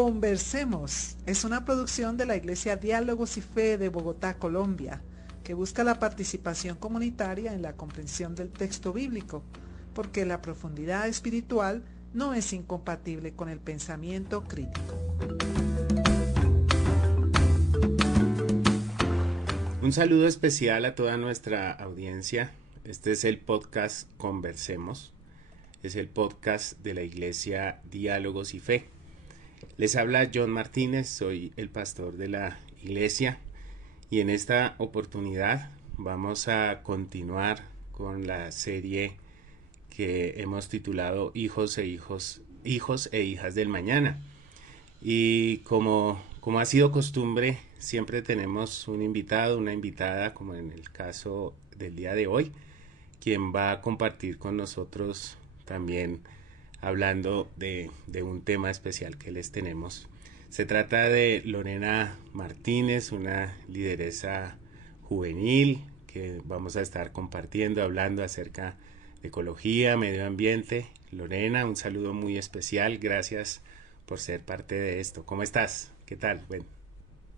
Conversemos es una producción de la Iglesia Diálogos y Fe de Bogotá, Colombia, que busca la participación comunitaria en la comprensión del texto bíblico, porque la profundidad espiritual no es incompatible con el pensamiento crítico. Un saludo especial a toda nuestra audiencia. Este es el podcast Conversemos. Es el podcast de la Iglesia Diálogos y Fe. Les habla John Martínez, soy el pastor de la iglesia y en esta oportunidad vamos a continuar con la serie que hemos titulado Hijos e Hijas del Mañana. Y como ha sido costumbre, siempre tenemos un invitado, una invitada, como en el caso del día de hoy, quien va a compartir con nosotros también hablando de un tema especial que les tenemos. Se trata de Lorena Martínez, una lideresa juvenil que vamos a estar compartiendo, hablando acerca de ecología, medio ambiente. Lorena, un saludo muy especial, gracias por ser parte de esto. ¿Cómo estás? ¿Qué tal? Bueno.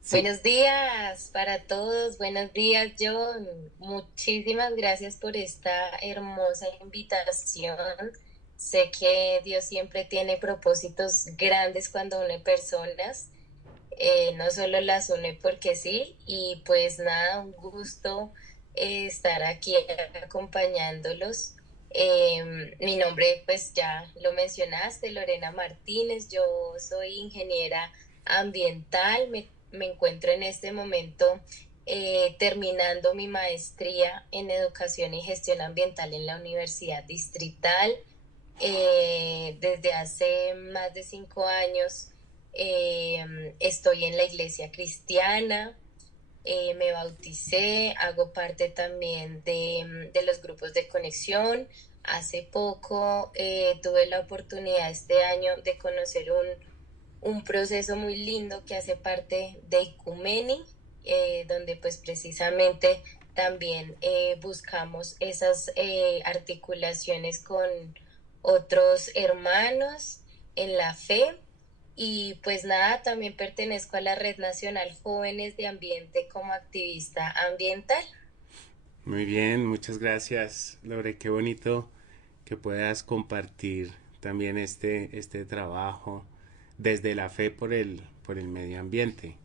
Sí. Buenos días para todos, buenos días John, muchísimas gracias por esta hermosa invitación. Sé que Dios siempre tiene propósitos grandes cuando une personas, no solo las une porque sí, y pues nada, un gusto estar aquí acompañándolos. Mi nombre pues ya lo mencionaste, Lorena Martínez, yo soy ingeniera ambiental, me encuentro en este momento terminando mi maestría en educación y gestión ambiental en la Universidad Distrital. Desde hace más de 5 años estoy en la iglesia cristiana, me bauticé, hago parte también de los grupos de conexión. Hace poco tuve la oportunidad este año de conocer un proceso muy lindo que hace parte de Ecumeni, donde pues precisamente también buscamos esas articulaciones con otros hermanos en la fe. Y pues nada, también pertenezco a la Red Nacional Jóvenes de Ambiente como activista ambiental. Muy bien, muchas gracias, Lore. Qué bonito que puedas compartir también este trabajo desde la fe por el medio ambiente,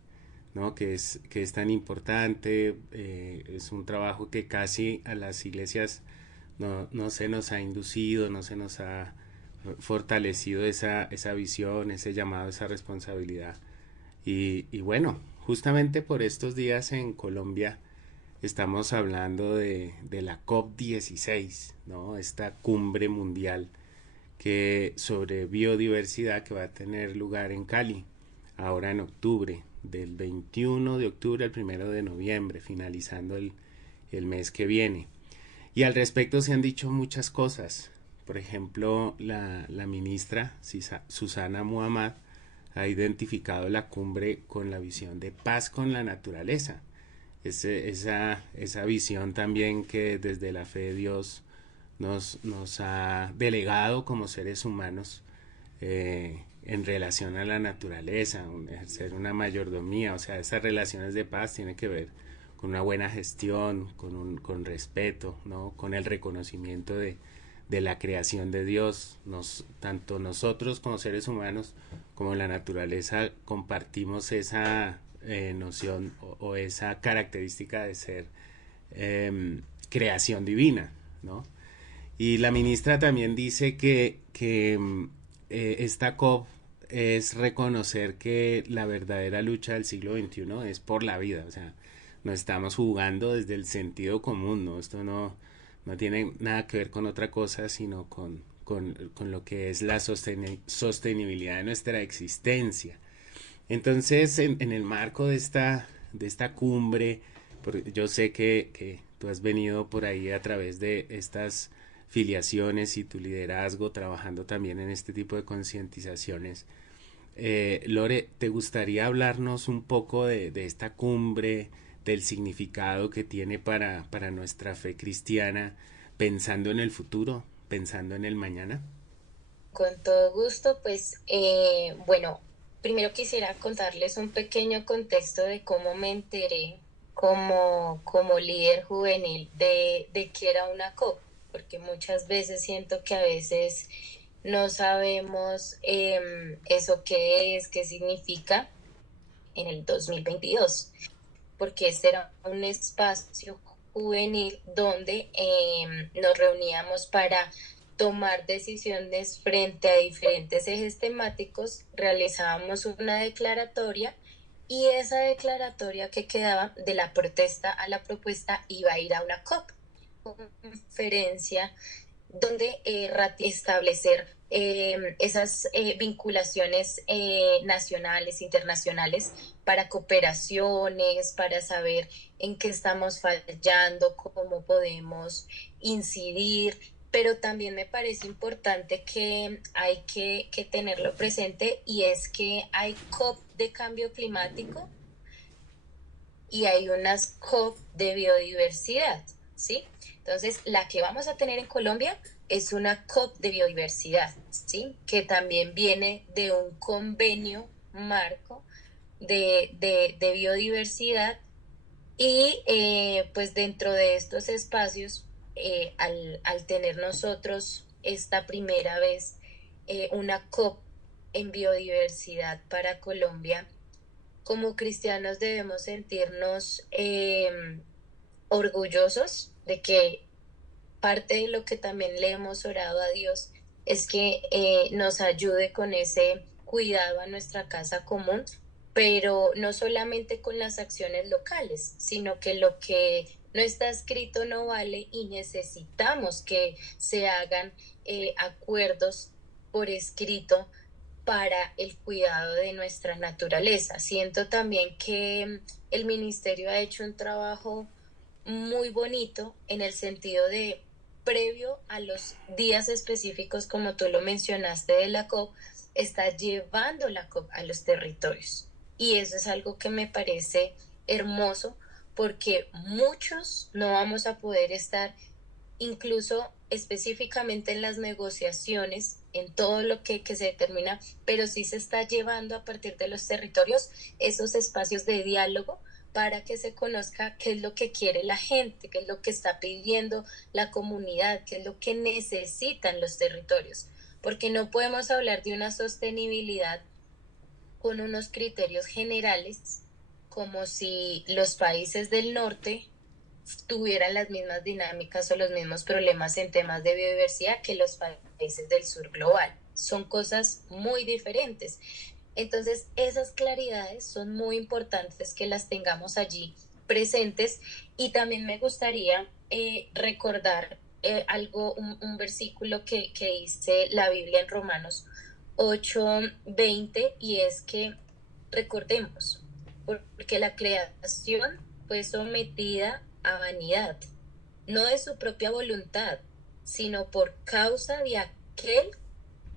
¿no? Que es tan importante. Es un trabajo que casi a las iglesias no se nos ha inducido, no se nos ha fortalecido esa visión, ese llamado, esa responsabilidad. Y bueno, justamente por estos días en Colombia estamos hablando de la COP16, ¿no? Esta cumbre mundial sobre biodiversidad que va a tener lugar en Cali, ahora en octubre, del 21 de octubre al 1 de noviembre, finalizando el mes que viene. Y al respecto se han dicho muchas cosas. Por ejemplo, la ministra Susana Muhammad ha identificado la cumbre con la visión de paz con la naturaleza. Esa visión también que desde la fe de Dios nos ha delegado como seres humanos en relación a la naturaleza, ejercer una mayordomía. O sea, esas relaciones de paz tienen que ver con una buena gestión, con respeto, ¿no? Con el reconocimiento de la creación de Dios. Tanto nosotros como seres humanos como la naturaleza compartimos esa noción o esa característica de ser creación divina, ¿no? Y la ministra también dice que esta COP es reconocer que la verdadera lucha del siglo XXI es por la vida. O sea, no estamos jugando desde el sentido común, ¿no? Esto no tiene nada que ver con otra cosa, sino con lo que es la sostenibilidad de nuestra existencia. Entonces, en el marco de esta cumbre, yo sé que tú has venido por ahí a través de estas filiaciones y tu liderazgo, trabajando también en este tipo de concientizaciones. Lore, ¿te gustaría hablarnos un poco de esta cumbre, del significado que tiene para nuestra fe cristiana, pensando en el futuro, pensando en el mañana? Con todo gusto, pues bueno, primero quisiera contarles un pequeño contexto de cómo me enteré como líder juvenil de qué era una COP, porque muchas veces siento que a veces no sabemos eso qué es, qué significa en el 2022, porque este era un espacio juvenil donde nos reuníamos para tomar decisiones frente a diferentes ejes temáticos, realizábamos una declaratoria y esa declaratoria que quedaba de la protesta a la propuesta iba a ir a una COP, conferencia donde establecer esas vinculaciones nacionales, internacionales, para cooperaciones, para saber en qué estamos fallando, cómo podemos incidir, pero también me parece importante que hay que tenerlo presente y es que hay COP de cambio climático y hay unas COP de biodiversidad, ¿sí? Entonces, la que vamos a tener en Colombia es una COP de biodiversidad, ¿sí? Que también viene de un convenio marco de biodiversidad y pues dentro de estos espacios, al tener nosotros esta primera vez una COP en biodiversidad para Colombia, como cristianos debemos sentirnos orgullosos de que parte de lo que también le hemos orado a Dios es que nos ayude con ese cuidado a nuestra casa común, pero no solamente con las acciones locales, sino que lo que no está escrito no vale y necesitamos que se hagan acuerdos por escrito para el cuidado de nuestra naturaleza. Siento también que el ministerio ha hecho un trabajo muy bonito en el sentido de previo a los días específicos, como tú lo mencionaste, de la COP, está llevando la COP a los territorios. Y eso es algo que me parece hermoso porque muchos no vamos a poder estar incluso específicamente en las negociaciones, en todo lo que se determina, pero sí se está llevando a partir de los territorios esos espacios de diálogo para que se conozca qué es lo que quiere la gente, qué es lo que está pidiendo la comunidad, qué es lo que necesitan los territorios, porque no podemos hablar de una sostenibilidad con unos criterios generales como si los países del norte tuvieran las mismas dinámicas o los mismos problemas en temas de biodiversidad que los países del sur global. Son cosas muy diferentes. Entonces, esas claridades son muy importantes que las tengamos allí presentes y también me gustaría recordar un versículo que dice la Biblia en Romanos 8:20 y es que recordemos, porque la creación fue sometida a vanidad, no de su propia voluntad, sino por causa de aquel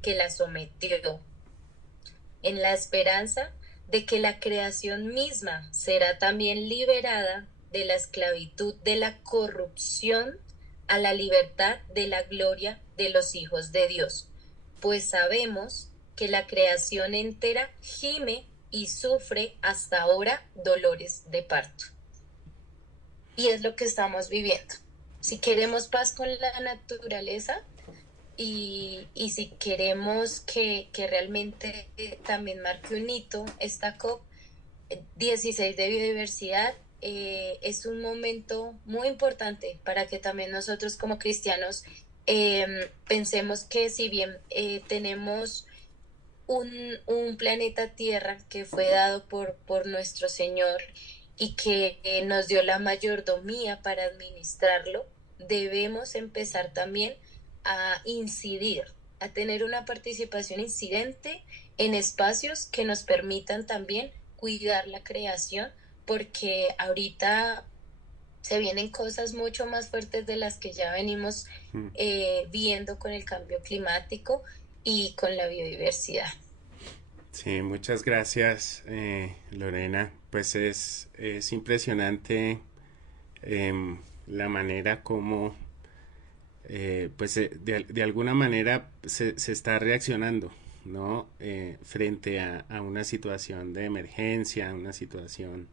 que la sometió, en la esperanza de que la creación misma será también liberada de la esclavitud de la corrupción a la libertad de la gloria de los hijos de Dios. Pues sabemos que la creación entera gime y sufre hasta ahora dolores de parto. Y es lo que estamos viviendo. Si queremos paz con la naturaleza, y si queremos que realmente también marque un hito esta COP 16 de biodiversidad, es un momento muy importante para que también nosotros como cristianos pensemos que si bien tenemos un planeta Tierra que fue dado por nuestro Señor y que nos dio la mayordomía para administrarlo, debemos empezar también a incidir, a tener una participación incidente en espacios que nos permitan también cuidar la creación, porque ahorita se vienen cosas mucho más fuertes de las que ya venimos viendo con el cambio climático y con la biodiversidad. Sí, muchas gracias, Lorena. Pues es impresionante la manera como pues de alguna manera se está reaccionando, ¿no? Frente a una situación de emergencia, una situación,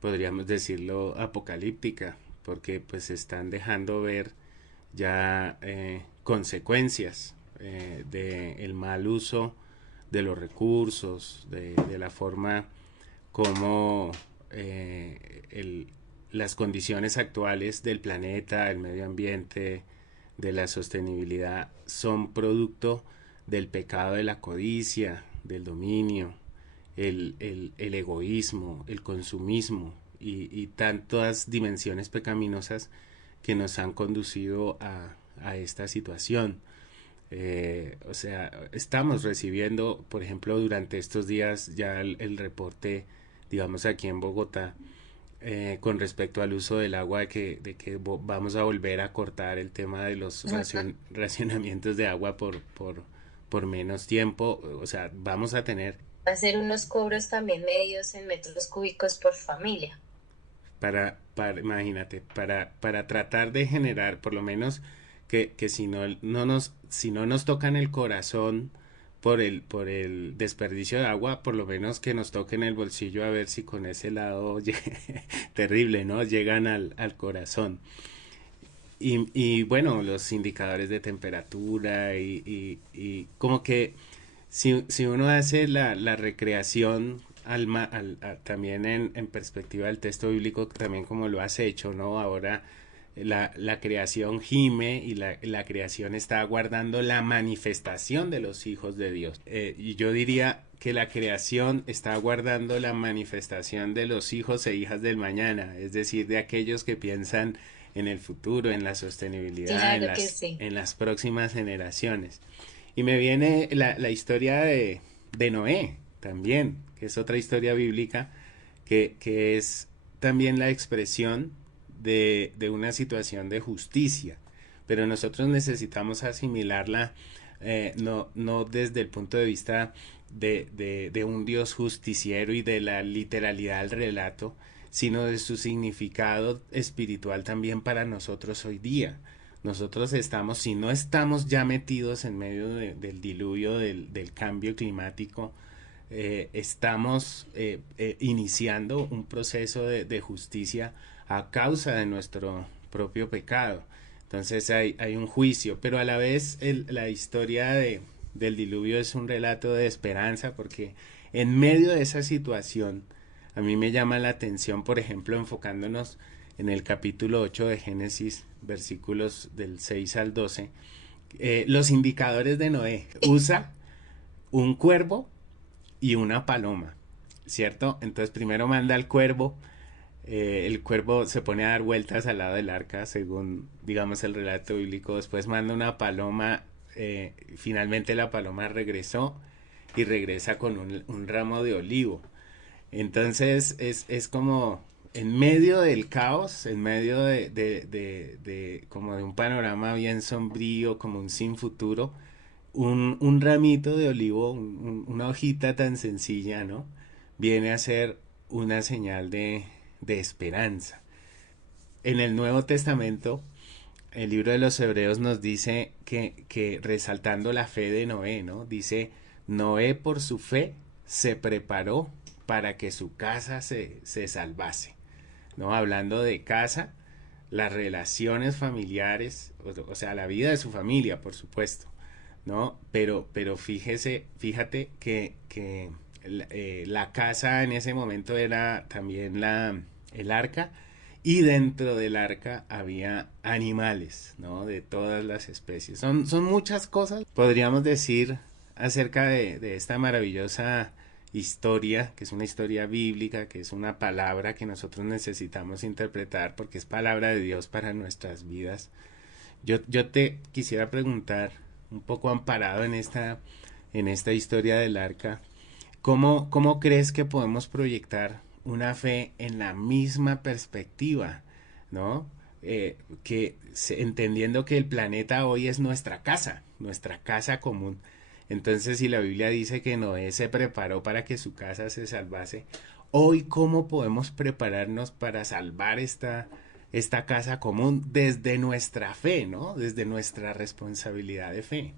podríamos decirlo, apocalíptica, porque pues están dejando ver ya consecuencias del mal uso de los recursos, de la forma como las condiciones actuales del planeta, el medio ambiente, de la sostenibilidad, son producto del pecado de la codicia, del dominio, el egoísmo, el consumismo y tantas dimensiones pecaminosas que nos han conducido a esta situación. O sea, estamos recibiendo, por ejemplo, durante estos días ya el reporte, digamos, aquí en Bogotá, con respecto al uso del agua, de que vamos a volver a cortar el tema de los racionamientos de agua por menos tiempo. O sea, vamos a tener Hacer unos cobros también medidos en metros cúbicos por familia. imagínate, para tratar de generar, por lo menos, que si no nos tocan el corazón por el desperdicio de agua, por lo menos que nos toquen el bolsillo a ver si con ese lado terrible, ¿no? Llegan al corazón. Y bueno, los indicadores de temperatura y como que si uno hace la recreación también en perspectiva del texto bíblico, también como lo has hecho, ¿no? Ahora la creación gime y la creación está aguardando la manifestación de los hijos de Dios. Y yo diría que la creación está aguardando la manifestación de los hijos e hijas del mañana, es decir, de aquellos que piensan en el futuro, en la sostenibilidad, Claro que sí. en las próximas generaciones. Y me viene la historia de Noé también, que es otra historia bíblica, que es también la expresión de una situación de justicia, pero nosotros necesitamos asimilarla no desde el punto de vista de un Dios justiciero y de la literalidad del relato, sino de su significado espiritual también para nosotros hoy día. Nosotros estamos, si no estamos ya metidos en medio del diluvio del cambio climático, estamos iniciando un proceso de justicia a causa de nuestro propio pecado. Entonces hay un juicio, pero a la vez la historia del diluvio es un relato de esperanza, porque en medio de esa situación a mí me llama la atención, por ejemplo, enfocándonos en el capítulo 8 de Génesis, versículos del 6 al 12, los indicadores de Noé. Usa un cuervo y una paloma, ¿cierto? Entonces primero manda al cuervo. El cuervo se pone a dar vueltas al lado del arca, según, digamos, el relato bíblico. Después manda una paloma. Finalmente la paloma regresó y regresa con un ramo de olivo. Entonces es como en medio del caos, en medio como de un panorama bien sombrío, como un sin futuro, un ramito de olivo, una hojita tan sencilla, ¿no? Viene a ser una señal de esperanza. En el Nuevo Testamento, el libro de los Hebreos nos dice que resaltando la fe de Noé, ¿no? Dice, Noé por su fe se preparó para que su casa se salvase, ¿no? Hablando de casa, las relaciones familiares, o sea, la vida de su familia, por supuesto, ¿no? Pero fíjate que la casa en ese momento era también el arca, y dentro del arca había animales, ¿no? De todas las especies. Son muchas cosas, podríamos decir, acerca de esta maravillosa historia, que es una historia bíblica, que es una palabra que nosotros necesitamos interpretar porque es palabra de Dios para nuestras vidas. Yo te quisiera preguntar, un poco amparado en esta historia del arca, ¿cómo crees que podemos proyectar una fe en la misma perspectiva, ¿no? Entendiendo que el planeta hoy es nuestra casa común. Entonces, si la Biblia dice que Noé se preparó para que su casa se salvase, hoy, ¿cómo podemos prepararnos para salvar esta casa común desde nuestra fe, ¿no? Desde nuestra responsabilidad de fe.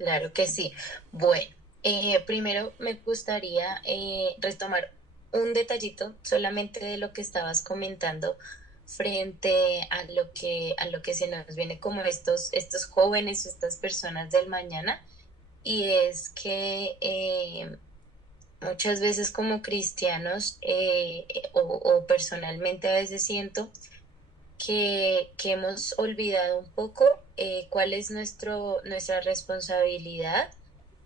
Claro que sí. Bueno, primero me gustaría retomar un detallito solamente de lo que estabas comentando frente a lo que se nos viene como estos jóvenes, estas personas del mañana, y es que muchas veces como cristianos o personalmente a veces siento que hemos olvidado un poco cuál es nuestra responsabilidad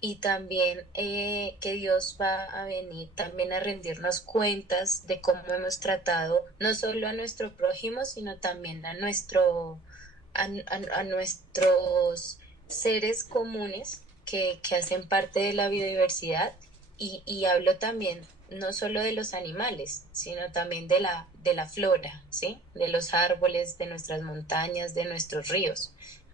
y también que Dios va a venir también a rendirnos cuentas de cómo hemos tratado no solo a nuestro prójimo, sino también a nuestros seres comunes que hacen parte de la biodiversidad y hablo también no solo de los animales, sino también de la flora, ¿sí? De los árboles, de nuestras montañas, de nuestros ríos.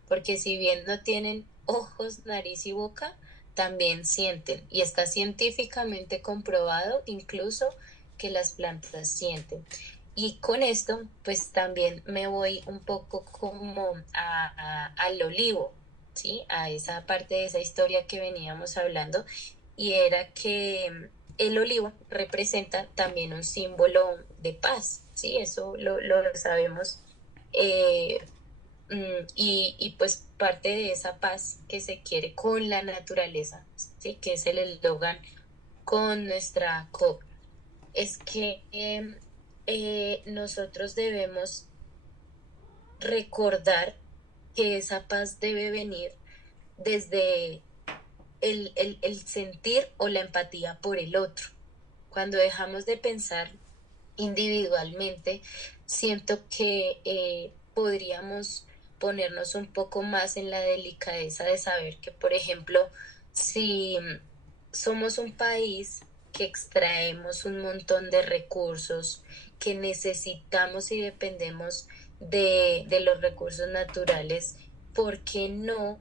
Porque si bien no tienen ojos, nariz y boca, también sienten. Y está científicamente comprobado incluso que las plantas sienten. Y con esto, pues también me voy un poco como al olivo, ¿sí? A esa parte de esa historia que veníamos hablando, y era que el olivo representa también un símbolo de paz, ¿sí? Eso lo sabemos. Eh, y pues parte de esa paz que se quiere con la naturaleza, ¿sí? Que es el eslogan con nuestra COP, es que nosotros debemos recordar que esa paz debe venir desde el sentir o la empatía por el otro. Cuando dejamos de pensar individualmente, siento que podríamos ponernos un poco más en la delicadeza de saber que, por ejemplo, si somos un país que extraemos un montón de recursos, que necesitamos y dependemos de los recursos naturales, ¿por qué no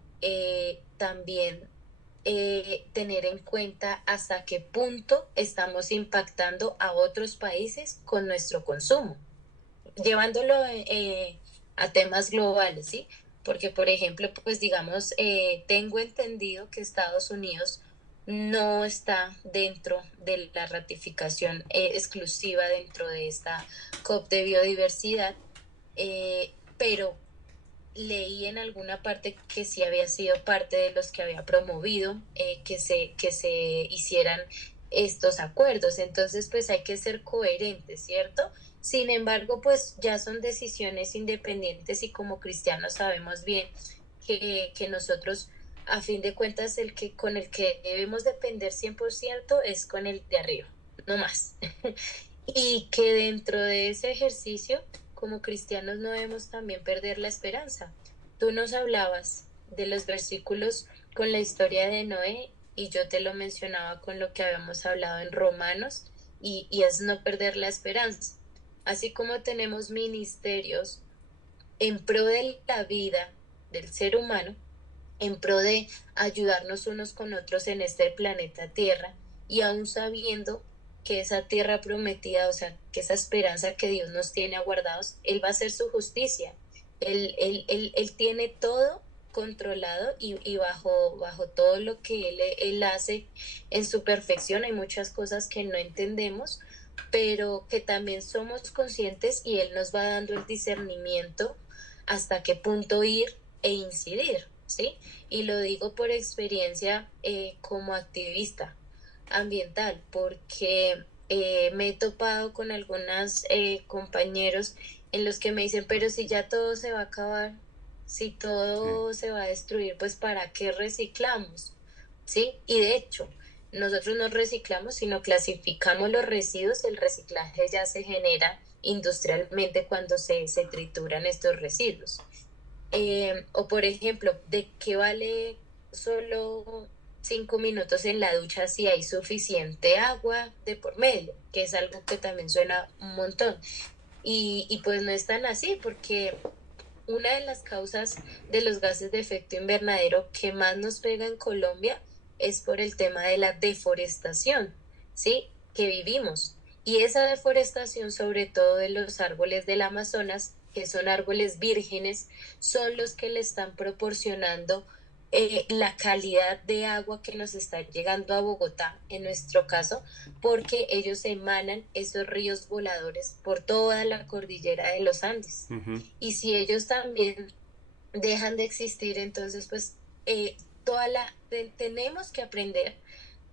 también tener en cuenta hasta qué punto estamos impactando a otros países con nuestro consumo, llevándolo a temas globales, ¿sí? Porque, por ejemplo, pues digamos, tengo entendido que Estados Unidos no está dentro de la ratificación exclusiva dentro de esta COP de biodiversidad, pero leí en alguna parte que sí había sido parte de los que había promovido que se hicieran estos acuerdos. Entonces, pues hay que ser coherentes, ¿cierto? Sin embargo, pues ya son decisiones independientes y como cristianos sabemos bien que nosotros, a fin de cuentas, el que con el que debemos depender 100% es con el de arriba, no más. Y que dentro de ese ejercicio, como cristianos, no debemos también perder la esperanza. Tú nos hablabas de los versículos con la historia de Noé y yo te lo mencionaba con lo que habíamos hablado en Romanos y es no perder la esperanza. Así como tenemos ministerios en pro de la vida del ser humano, en pro de ayudarnos unos con otros en este planeta Tierra, y aún sabiendo que esa tierra prometida, o sea, que esa esperanza que Dios nos tiene aguardados, Él va a hacer su justicia. Él tiene todo controlado y bajo todo lo que él hace en su perfección. Hay muchas cosas que no entendemos, pero que también somos conscientes y Él nos va dando el discernimiento hasta qué punto ir e incidir, ¿sí? Y lo digo por experiencia como activista ambiental, porque me he topado con algunos compañeros en los que me dicen, pero si ya todo se va a acabar, si Sí. todo se va a destruir, pues ¿para qué reciclamos? ¿Sí? Y de hecho, nosotros no reciclamos, sino clasificamos los residuos. El reciclaje ya se genera industrialmente cuando se trituran estos residuos. O por ejemplo, ¿de qué vale solo 5 minutos en la ducha si hay suficiente agua de por medio? Que es algo que también suena un montón. Y pues no es tan así, porque una de las causas de los gases de efecto invernadero que más nos pega en Colombia es por el tema de la deforestación, ¿sí? Que vivimos. Y esa deforestación, sobre todo de los árboles del Amazonas, que son árboles vírgenes, son los que le están proporcionando la calidad de agua que nos está llegando a Bogotá, en nuestro caso, porque ellos emanan esos ríos voladores por toda la cordillera de los Andes. Ujú. Y si ellos también dejan de existir, entonces pues tenemos que aprender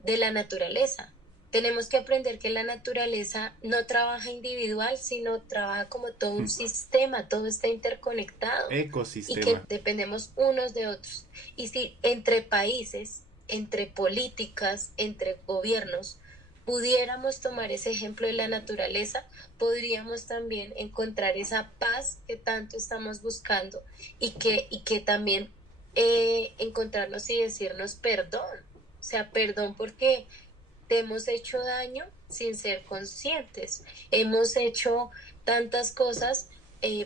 de la naturaleza. Tenemos que aprender que la naturaleza no trabaja individual, sino trabaja como todo un sistema, todo está interconectado y que Ecosistema. dependemos unos de otros. Y si entre países, entre políticas, entre gobiernos, pudiéramos tomar ese ejemplo de la naturaleza, podríamos también encontrar esa paz que tanto estamos buscando y que también encontrarnos y decirnos perdón. O sea, perdón porque te hemos hecho daño sin ser conscientes. Hemos hecho tantas cosas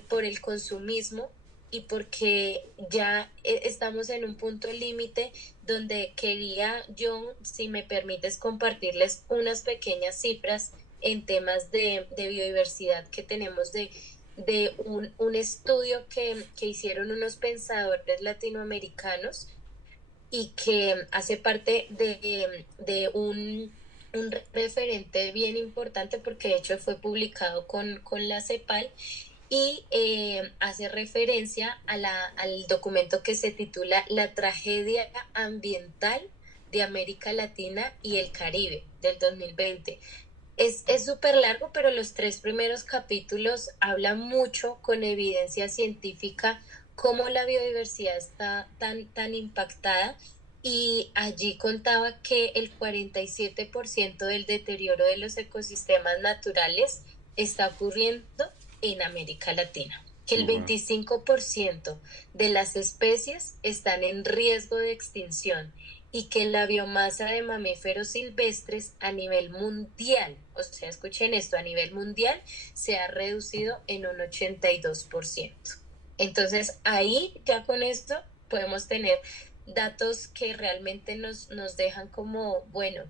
por el consumismo y porque ya estamos en un punto límite donde quería yo, si me permites, compartirles unas pequeñas cifras en temas de biodiversidad que tenemos de un estudio que hicieron unos pensadores latinoamericanos y que hace parte de un referente bien importante porque de hecho fue publicado con la CEPAL y hace referencia al documento que se titula La tragedia ambiental de América Latina y el Caribe del 2020. Es súper largo, pero los tres primeros capítulos hablan mucho con evidencia científica cómo la biodiversidad está tan impactada y allí contaba que el 47% del deterioro de los ecosistemas naturales está ocurriendo en América Latina, que el Wow. 25% de las especies están en riesgo de extinción y que la biomasa de mamíferos silvestres a nivel mundial, o sea, escuchen esto, a nivel mundial se ha reducido en un 82%. Entonces, ahí ya con esto podemos tener datos que realmente nos dejan como, bueno,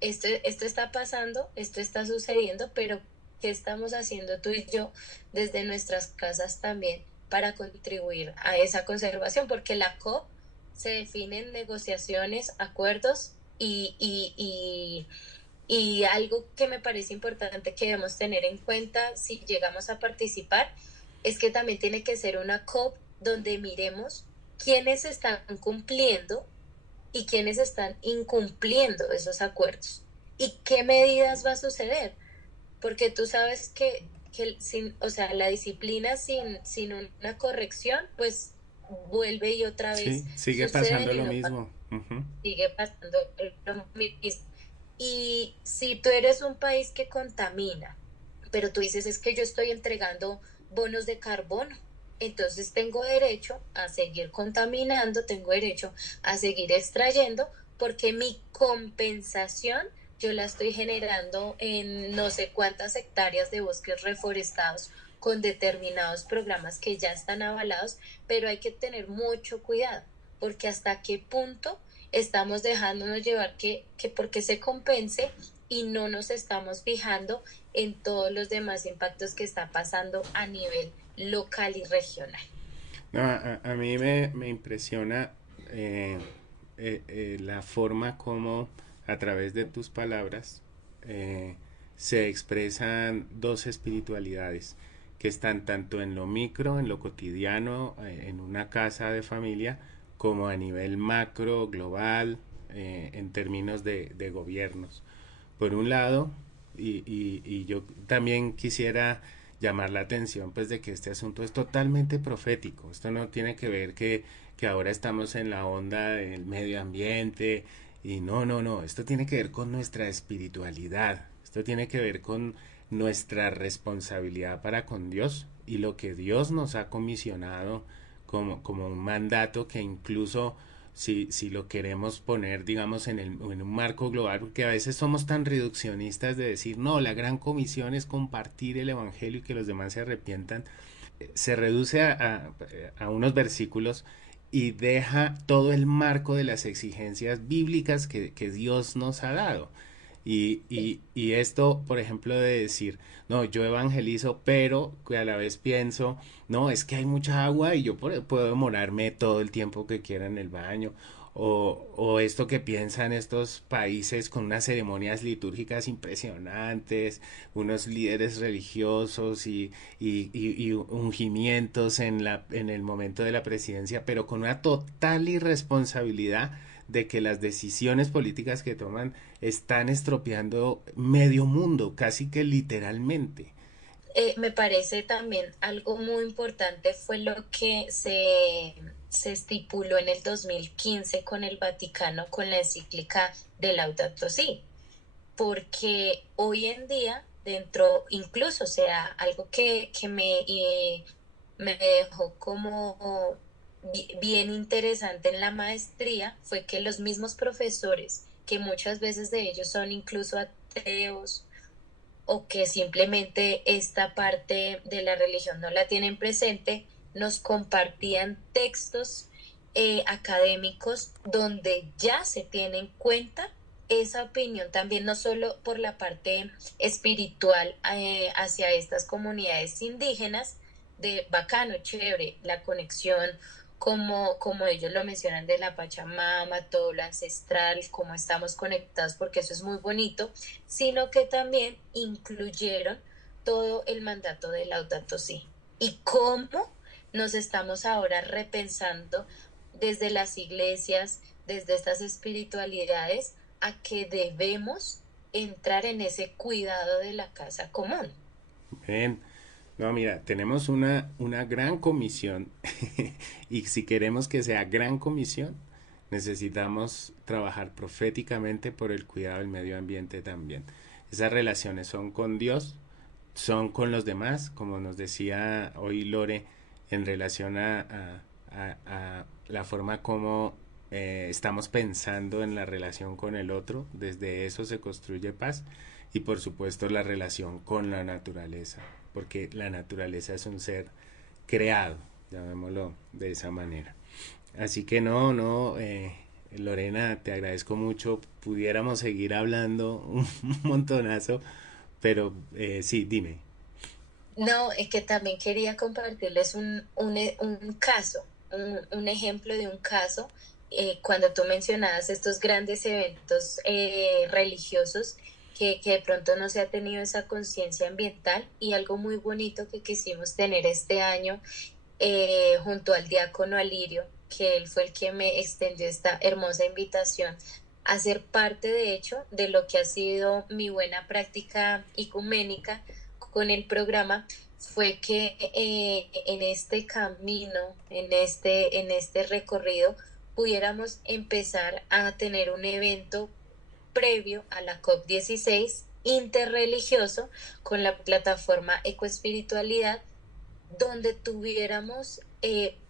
esto está pasando, esto está sucediendo, pero ¿qué estamos haciendo tú y yo desde nuestras casas también para contribuir a esa conservación? Porque la COP se define en negociaciones, acuerdos y algo que me parece importante que debemos tener en cuenta si llegamos a participar es que también tiene que ser una COP donde miremos quiénes están cumpliendo y quiénes están incumpliendo esos acuerdos y qué medidas va a suceder, porque tú sabes que sin, o sea, la disciplina sin una corrección, pues vuelve y otra vez Sí, sigue suceden pasando y lo no mismo. Ujú. sigue pasando lo mismo. Y si tú eres un país que contamina, pero tú dices es que yo estoy entregando bonos de carbono, entonces tengo derecho a seguir contaminando, tengo derecho a seguir extrayendo, porque mi compensación yo la estoy generando en no sé cuántas hectáreas de bosques reforestados con determinados programas que ya están avalados, pero hay que tener mucho cuidado, porque hasta qué punto estamos dejándonos llevar que porque se compense y no nos estamos fijando en todos los demás impactos que está pasando a nivel local y regional. No, a mí me impresiona eh, la forma como a través de tus palabras se expresan dos espiritualidades que están tanto en lo micro, en lo cotidiano, en una casa de familia, como a nivel macro, global, en términos de gobiernos. Por un lado, y yo también quisiera llamar la atención pues de que este asunto es totalmente profético. Esto no tiene que ver que ahora estamos en la onda del medio ambiente y no, no, no, esto tiene que ver con nuestra espiritualidad, esto tiene que ver con nuestra responsabilidad para con Dios y lo que Dios nos ha comisionado como un mandato que incluso si lo queremos poner, digamos, en un marco global, porque a veces somos tan reduccionistas de decir, no, la gran comisión es compartir el Evangelio y que los demás se arrepientan, se reduce a unos versículos y deja todo el marco de las exigencias bíblicas que Dios nos ha dado. Y esto, por ejemplo, de decir, no, yo evangelizo, pero que a la vez pienso, no, es que hay mucha agua y yo puedo demorarme todo el tiempo que quiera en el baño. O esto que piensan estos países con unas ceremonias litúrgicas impresionantes, unos líderes religiosos y ungimientos en el momento de la presidencia, pero con una total irresponsabilidad de que las decisiones políticas que toman están estropeando medio mundo, casi que literalmente. Me parece también algo muy importante fue lo que se estipuló en el 2015 con el Vaticano con la encíclica de Laudato Si, porque hoy en día dentro, incluso, o sea, algo que me dejó como bien interesante en la maestría fue que los mismos profesores, que muchas veces de ellos son incluso ateos, o que simplemente esta parte de la religión no la tienen presente, nos compartían textos académicos donde ya se tiene en cuenta esa opinión también, no solo por la parte espiritual hacia estas comunidades indígenas, de bacano, chévere, la conexión, como ellos lo mencionan, de la Pachamama, todo lo ancestral, cómo estamos conectados, porque eso es muy bonito, sino que también incluyeron todo el mandato de Laudato Si. Y cómo nos estamos ahora repensando desde las iglesias, desde estas espiritualidades, a que debemos entrar en ese cuidado de la casa común. Ven, no, mira, tenemos una gran comisión y si queremos que sea gran comisión, necesitamos trabajar proféticamente por el cuidado del medio ambiente también. Esas relaciones son con Dios, son con los demás, como nos decía hoy Lore, en relación a la forma como estamos pensando en la relación con el otro, desde eso se construye paz y por supuesto la relación con la naturaleza, porque la naturaleza es un ser creado, llamémoslo de esa manera. Así que Lorena, te agradezco mucho, pudiéramos seguir hablando un montonazo, pero sí, dime. No, es que también quería compartirles un caso, un ejemplo de un caso, cuando tú mencionabas estos grandes eventos religiosos, que de pronto no se ha tenido esa conciencia ambiental, y algo muy bonito que quisimos tener este año junto al diácono Alirio, que él fue el que me extendió esta hermosa invitación a ser parte, de hecho, de lo que ha sido mi buena práctica ecuménica con el programa, fue que en este camino, en este recorrido, pudiéramos empezar a tener un evento previo a la COP 16 interreligioso con la plataforma Ecoespiritualidad, donde tuviéramos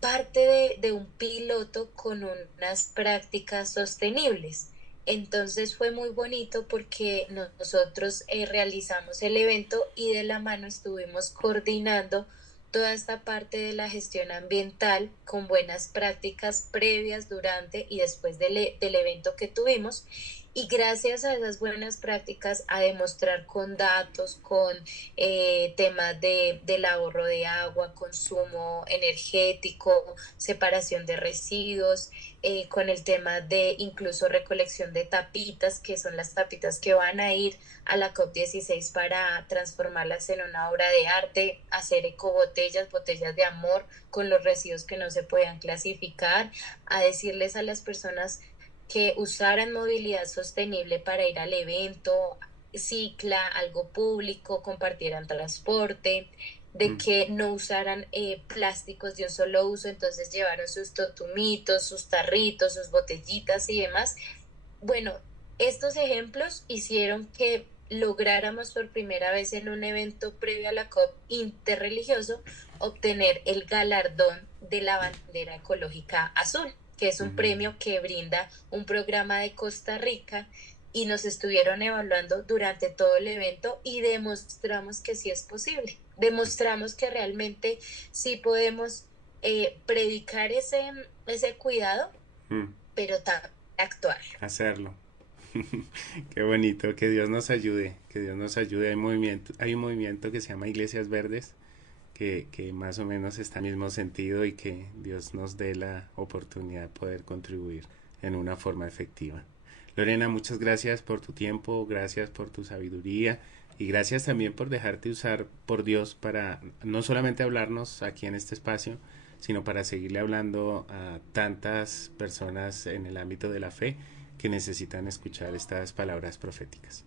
parte de un piloto con unas prácticas sostenibles. Entonces fue muy bonito porque nosotros realizamos el evento y de la mano estuvimos coordinando toda esta parte de la gestión ambiental con buenas prácticas previas, durante y después del evento que tuvimos. Y gracias a esas buenas prácticas, a demostrar con datos, con temas del ahorro de agua, consumo energético, separación de residuos, con el tema de incluso recolección de tapitas, que son las tapitas que van a ir a la COP 16 para transformarlas en una obra de arte, hacer ecobotellas, botellas de amor con los residuos que no se puedan clasificar, a decirles a las personas que usaran movilidad sostenible para ir al evento, cicla, algo público, compartieran transporte, de Mm. que no usaran plásticos de un solo uso, entonces llevaron sus totumitos, sus tarritos, sus botellitas y demás. Bueno, estos ejemplos hicieron que lográramos por primera vez en un evento previo a la COP interreligioso obtener el galardón de la bandera ecológica azul, que es un Mm. premio que brinda un programa de Costa Rica, y nos estuvieron evaluando durante todo el evento y demostramos que sí es posible. Demostramos que realmente sí podemos predicar ese cuidado, Mm. pero también actuar. Hacerlo. Qué bonito, que Dios nos ayude, que Dios nos ayude. Hay un movimiento que se llama Iglesias Verdes, que más o menos está en el mismo sentido y que Dios nos dé la oportunidad de poder contribuir en una forma efectiva. Lorena, muchas gracias por tu tiempo, gracias por tu sabiduría y gracias también por dejarte usar por Dios para no solamente hablarnos aquí en este espacio, sino para seguirle hablando a tantas personas en el ámbito de la fe que necesitan escuchar estas palabras proféticas.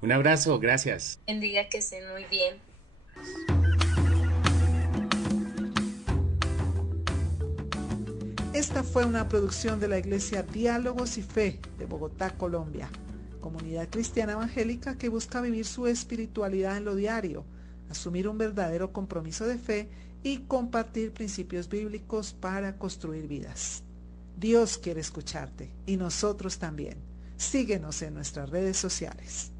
Un abrazo, gracias. Bendiga, que estén muy bien. Esta fue una producción de la Iglesia Diálogos y Fe de Bogotá, Colombia, comunidad cristiana evangélica que busca vivir su espiritualidad en lo diario, asumir un verdadero compromiso de fe y compartir principios bíblicos para construir vidas. Dios quiere escucharte y nosotros también. Síguenos en nuestras redes sociales.